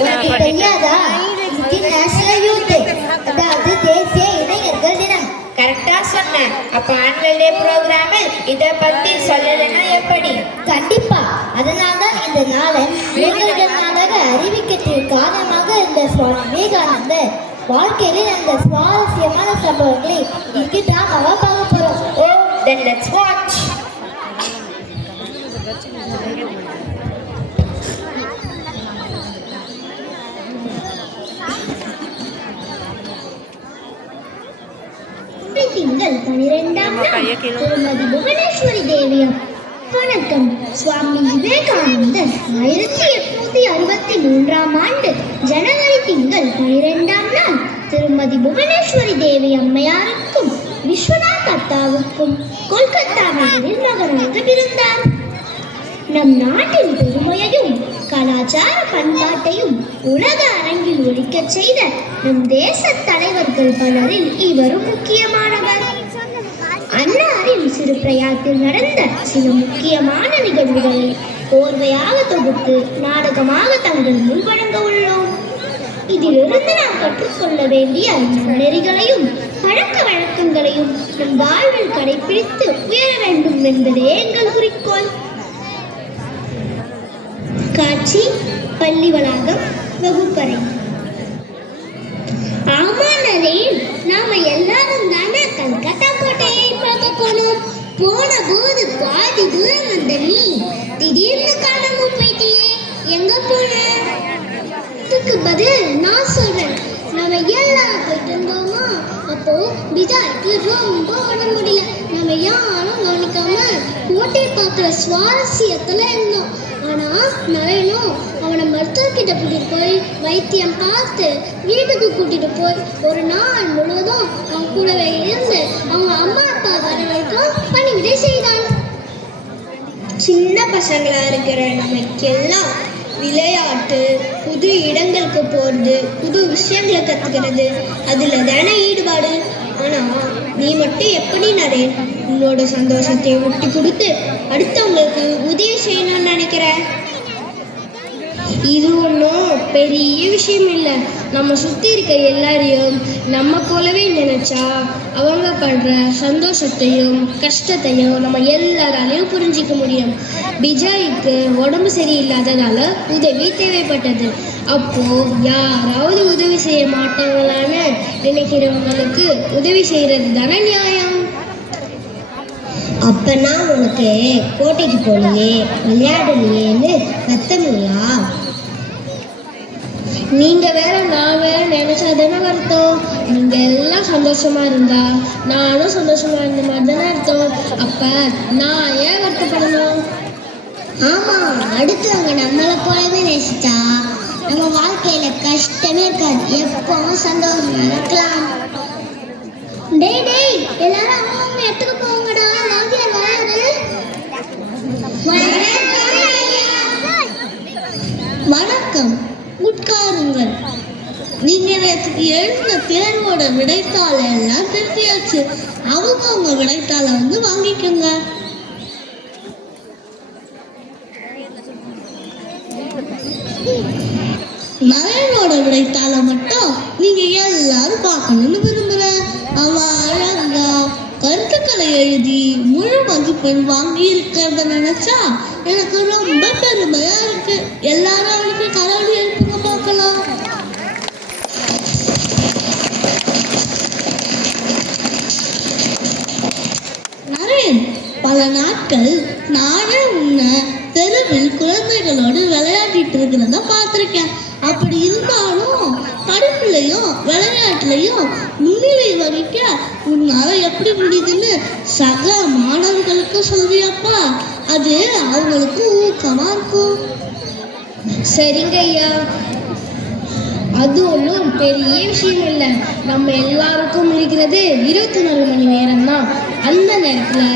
உனக்கு தெரியாதா? இது நேஷனல் யூத், அதாவது தேசிய இளைஞர்கள் தினம். கரெக்டா சொன்னேன். அப்ப ஆனுவல் டே ப்ரோக்ராமில் இத பத்தி சொல்லலைன்னா எப்படி? கண்டிப்பா. அதனால்தான் இந்த நாளை இளைஞர்கள் நாளாக அறிவிக்கத்திற்கு காரணமாக இருந்த சுவாமி விவேகானந்தர் வாழ்க்கையில் அந்த சுவாரஸ்யமான சம்பவங்களை இங்கு டிராமாவா பார்க்க போறோம். ஓ, then let's watch. திங்கள் 12ஆம் நாள் திருமதி புவனேஸ்வரி தேவியம். வணக்கம். சுவாமி விவேகானந்தர் 1863ஆம் ஆண்டு ஜனவரி திங்கள் 12ஆம் நாள் திருமதி புவனேஸ்வரி தேவி அம்மையாருக்கும் விஸ்வநாத் அத்தாவுக்கும் கொல்கத்தா நகரில் மகனாக பிறந்தார். நம் நாட்டின் பெருமையையும் கலாச்சார பண்பாட்டையும் உலக அரங்கில் ஒழிக்கச் செய்த நம் தேச தலைவர்கள் பலரில் இவரும் முக்கியமானவர். அன்னாரின் சிறு பிரயாத்தில் நடந்த சில முக்கியமான நிகழ்வுகளை கோர்வையாக தொகுத்து நாடகமாக தங்கள் முன் வழங்க உள்ளோம். இதிலிருந்து நாம் கற்றுக்கொள்ள வேண்டிய நெறிகளையும் பழக்க வழக்கங்களையும் நம் வாழ்வில் கடைபிடித்து உயர வேண்டும் என்பதே எங்கள் குறிக்கோள். காட்சி பள்ளி வளாகம், வகுப்பறை. ஆமா நரேன், நாம எல்லாரும் தானே கல்கத்தா கோட்டையை பார்க்க போனோம். போன போது பாதி தூரம் வந்த நீ திடீர்னு காணாம போயிட்டியே, எங்க போன? இதுக்கு பதில் நான் சொல்றேன். நம்ம எல்லாம் போயிட்டு இருந்தோமா, அப்போ பிஜாய்க்கு ரொம்ப உடம்பு முடியல. நம்ம யாரும் கவனிக்காம கோட்டை பார்க்குற சுவாரஸ்யத்துல இருந்தோம். ஆனா நரேனும் அவனை மருத்துவர்கிட்ட கூட்டிட்டு போய் வைத்தியம் பார்த்து வீட்டுக்கு கூட்டிட்டு போய் ஒரு நாள் முழுவதும் அவன் கூடவே இருந்து அவங்க அம்மா அப்பா வர வரைக்கும் பணிவிடை செய்தான். சின்ன பசங்களா இருக்கிற நமக்கெல்லாம் விளையாட்டு, புது இடங்களுக்கு போறது, புது விஷயங்களை கத்துக்கிறது, அதுல தானே ஈடுபாடு. ஆனா நீ மட்டும் எப்படி நரேன் உன்னோட சந்தோஷத்தை விட்டு கொடுத்து அடுத்தவங்களுக்கு உதவி செய்யணும்னு நினைக்கிற? இது ஒன்றும் பெரிய விஷயம் இல்லை. நம்ம சுற்றி இருக்க எல்லாரையும் நம்ம போலவே நினைச்சா அவங்க படுற சந்தோஷத்தையும் கஷ்டத்தையும் நம்ம எல்லாராலையும் புரிஞ்சிக்க முடியும். பிஜாய்க்கு உடம்பு சரியில்லாததால உதவி தேவைப்பட்டது. அப்போ யாராவது உதவி செய்ய மாட்டாங்களான்னு நினைக்கிறவங்களுக்கு உதவி செய்யறது தானே நியாயம். அப்பனா உனக்கு கோட்டைக்கு போனியே விளையாடலையேன்னு வருத்தமில்லா? நீங்க வேற நான் வேற நினைச்சா தானே வருத்தம். நீங்க எல்லாம் சந்தோஷமா இருந்தா நானும் சந்தோஷமா இருந்த மாதிரி தானே அர்த்தம். அப்ப நான் ஏன் வருத்தப்படணும்? ஆமா, அடுத்தவங்க நம்மளை போலவே நேசிச்சா நம்ம வாழ்க்கையில கஷ்டமே இருக்காது, எப்பவும் சந்தோஷமா இருக்கலாம். டேய் டேய், எல்லாரும் அவங்க இடத்துக்கு போங்கடா. வாத்தியார் வராரு. வணக்கம், உட்காருங்கள். நீங்க நேற்றுக்கு எழுதின தேர்வோட விடைத்தாளை எல்லாம் திருத்தியாச்சு. அவங்க விடைத்தாளை வந்து வாங்கிக்கோங்க. நரேனோட விடைத்தாளை மட்டும் நீங்க எல்லாரும் பார்க்கணும்னு விரும்புறேன். அவன் அழகா கருத்துக்களை எழுதி முழு மதிப்பெண் வாங்கி இருக்கிறத நினைச்சா எனக்கு ரொம்ப பெருமையா இருக்கு. எல்லாரும் அவனுக்கு கரடி எழுப்புங்க பார்க்கலாம். நரேன், பல நாட்கள் நானே உன்னை தெருவில் குழந்தைகளோடு விளையாடிட்டு இருக்கிறத பார்த்துருக்கேன். அப்படி இருந்தாலும் படிப்புலையும் விளையாட்டுலையும் முன்னிலை வகிக்க உன்னால எப்படி முடியுதுன்னு சக மாணவர்களுக்கு சொல்வியப்பா. அது அவங்களுக்கு ஊக்கமா இருக்கும். சரிங்க ஐயா, அது ஒன்றும் பெரிய விஷயம் இல்லை. நம்ம எல்லாருக்கும் இருக்கிறது 24 மணி நேரம் தான். அந்த நேரத்தில்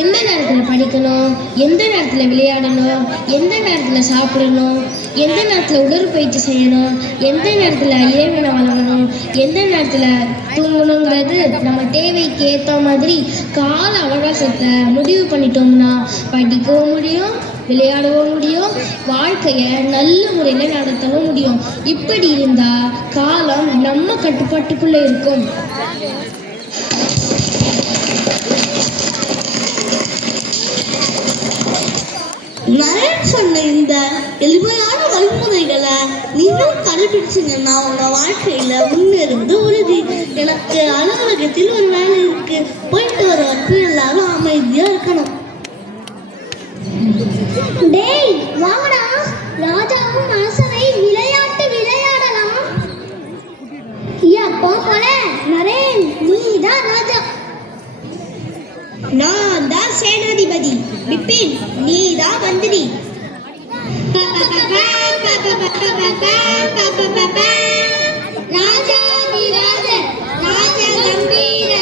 எந்த நேரத்தில் படிக்கணும், எந்த நேரத்தில் விளையாடணும், எந்த நேரத்தில் சாப்பிடணும், எந்த நேரத்தில் உடற்பயிற்சி செய்யணும், எந்த நேரத்தில் இறைவனை வழங்கணும், எந்த நேரத்தில் தூங்கணுங்கிறது நம்ம தேவைக்கு ஏற்ற மாதிரி கால அவகாசத்தை முடிவு பண்ணிட்டோம்னா படிக்கவும் முடியும், விளையாடவும் முடியும், வாழ்க்கையை நல்ல முறையில் நடத்தவும் முடியும். இப்படி இருந்தா காலம் நம்ம கட்டுப்பாட்டுக்குள்ள இருக்கும். நரேன் சொன்ன இந்த எளிமையான வழிமுறைகளை நீங்கள் கடைபிடிச்சீங்கன்னா உங்க வாழ்க்கையில முன்னேறுவது உறுதி. எனக்கு அலுவலகத்தில் ஒரு வேலை இருக்கு, போயிட்டு வர வரைக்கும் எல்லாரும் அமைதியா இருக்கணும். டேய் வாங்கடா, ராஜாவும் அரசவை விளையாட்டு விளையாடலாம். எப்போ போல நரேன், நீ தான் ராஜா. நான் தான் சேனாதிபதி. பிபின், நீ தான் மந்திரி. ராஜாதிராஜ ராஜ கம்பீர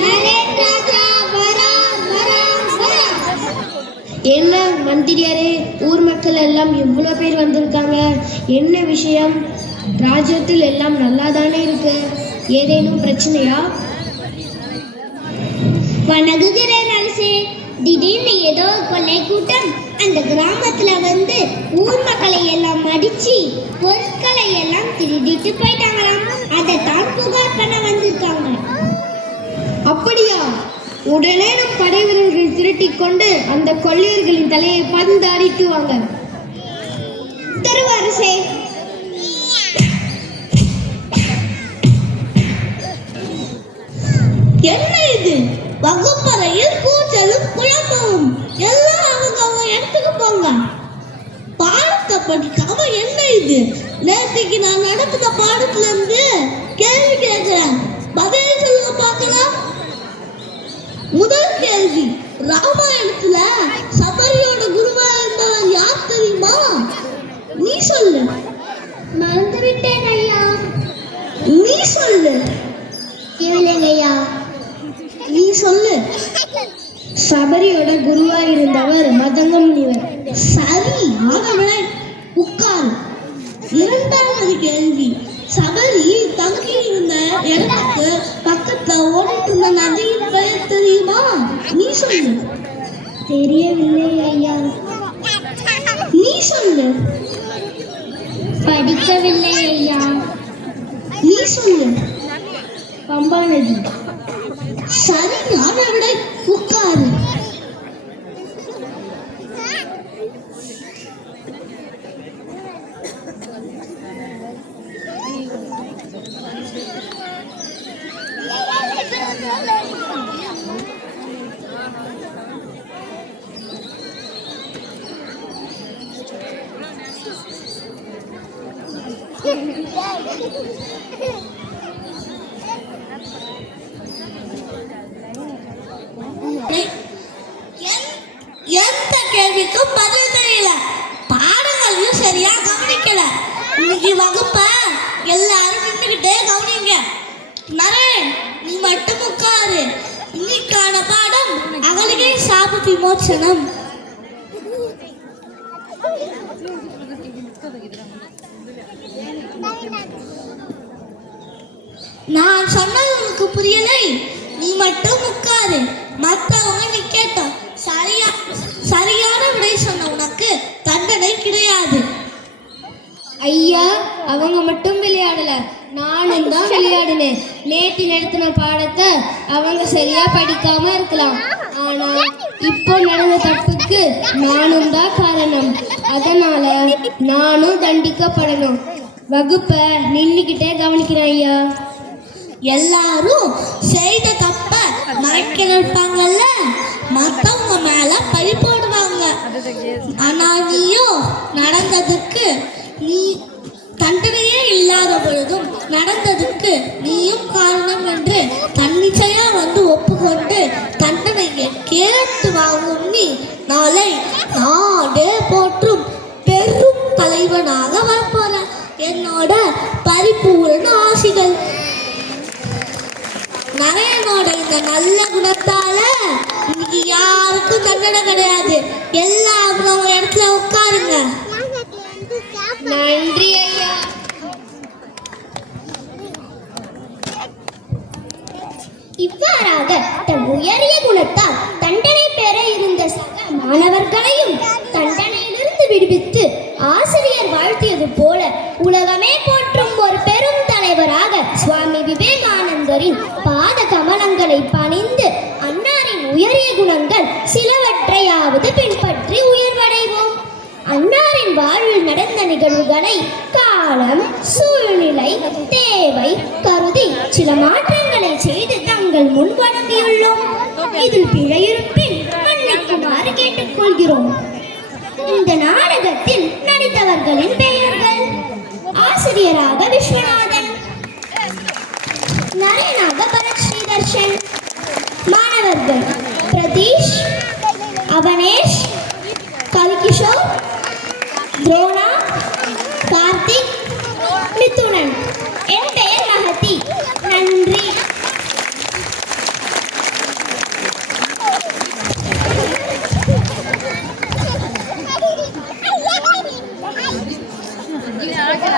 நரேன் ராஜா வரா வரா வரா. என்ன மந்திரியாரே, ஊர் மக்கள் எல்லாம் இவ்வளோ பேர் வந்திருக்காங்க, என்ன விஷயம்? ராஜ்யத்தில் எல்லாம் நல்லா தானே இருக்கு, ஏதேனும் பிரச்சனையா? வணங்குகிறேன் அரசே. திடீர்னு ஏதோ கொள்ளை கூட்டம் அந்த கிராமத்துல வந்து ஊர் மக்களை எல்லாம் அடிச்சு பொருட்களை எல்லாம் திருடிட்டு போயிட்டாங்களாம். அதைத்தான் புகார் பண்ண வந்திருக்காங்க. அப்படியா? உடனே நம் படை வீரர்கள் திரட்டி கொண்டு அந்த கொள்ளையர்களின் தலையை பந்து அடிக்குவாங்க. அரசே. என்ன இது? வகுப்பறையில் கூச்சலும் குழப்பமும். எல்லாம் அவங்க இடத்துக்கு போங்க. பாடத்தை படிக்காம என்ன இது? நேற்றுக்கு நான் நடத்தின பாடத்துல இருந்து கேள்வி கேட்கிறேன், பதில் சொல்லுங்க பார்க்கலாம். முதல் கேள்வி, ராமாயணத்துல சபரியோட குருவா இருந்தவர் யார் தெரியுமா? நீ சொல்லு. மறந்துவிட்டேன் ஐயா. நீ சொல்லு. இல்லைங்க ஐயா. நீ சொல்லு. சபரியோட குருவா இருந்தவர் மதங்க முனிவர். சரி, ஆகவே உட்கார். இரண்டாவது கேள்வி, சபரி தங்கி இருந்த இடத்துக்கு பக்கத்துல ஓடிட்டு இருந்த நதியின் பெயர் தெரியுமா? நீ சொல்லு. தெரியவில்லை ஐயா. நீ சொல்லு. படிக்கவில்லை ஐயா. நீ சொல்லு. பம்பா நதி. சரி, ஆகவே உட்காரு. எந்த கேள்விக்கும் பதில் தெரியல, பாடங்களையும் சரியா கவனிக்கல. இன்னைக்கு வகுப்ப எல்லாரும் நின்றுகிட்டே கவனிங்க. நரேன், நீ மட்டும் உட்காரு. இன்னைக்கான பாடம் அகலிகை சாப விமோச்சனம். நான் சொன்னது உனக்கு புரியலை? நீ மட்டும் உட்காரு, மற்றவங்க நிக்கட்டும். சரியான விடை சொன்ன உனக்கு தண்டனை கிடையாது. ஐயா, அவங்க மட்டும் விளையாடல, நானும் தான் விளையாடினேன். நேற்று நடத்தின பாடத்தை அவங்க சரியா படிக்காம இருக்கலாம், ஆனா இப்போ நடந்த தப்புக்கு நானும் தான் காரணம். அதனால நானும் தண்டிக்கப்படணும். வகுப்பை நின்னுக்கிட்டே கவனிக்கிறேன் ஐயா. எல்லாரும் செய்த தப்ப மறைக்க நினைப்பாங்கல்ல, மத்தவங்க மேல பழி போடுவாங்க. ஆனா நீயும் நடந்ததுக்கு நீ தண்டனையே இல்லாத பொழுதும் நடந்ததுக்கு நீயும் காரணம் என்று தன்னிச்சையா வந்து ஒப்புக்கொண்டு தண்டனையை கேட்டு வாங்கும் நீ நாளை நாடே போற்றும் பெரும் தலைவனாக வரப்போற. என்னோட பரிபூரண ஆசிகள். நரேனோட இந்த நல்ல குணத்தால இன்னைக்கு யாருக்கும் தண்டனை கிடையாது. எல்லாரும் அவங்க இடத்துல உட்காருங்க. நன்றி ஐயா. இவ்வாறாக தன் உயரிய குணத்தால் தண்டனை பெற இருந்த சக மாணவர்களையும் தண்டனை நடத்தியது போல உலகமே போற்றும் ஒரு பெரும் தலைவராக சுவாமி விவேகானந்தரின் பாத கமலங்களை பணிந்து அன்னாரின் உயரிய குணங்கள் சிலவற்றையாவது பின்பற்றி உயர்வடைவோம். அன்னாரின் வாழ்வில் நடந்த நிகழ்வுகளை காலம், சூழ்நிலை, தேவை கருதி சில மாற்றங்களை செய்து தங்கள் முன் வழங்கியுள்ளோம். இதில் பிழையிருப்பின் மன்னிக்குமாறு கேட்டுக்கொள்கிறோம். இந்த நாடகத்தில் நடித்தவர்களின் பெயர்கள்: ஆசிரியராக விஸ்வநாதன், நரேனாக பரத் ஸ்ரீதர்ஷன், மாணவர்கள் பிரதீஷ், அவனேஷ், கவிகிஷோர், துரோணா, கார்த்திக், மிதுனன். என் பெயர் மகதி. நன்றி. ஆகல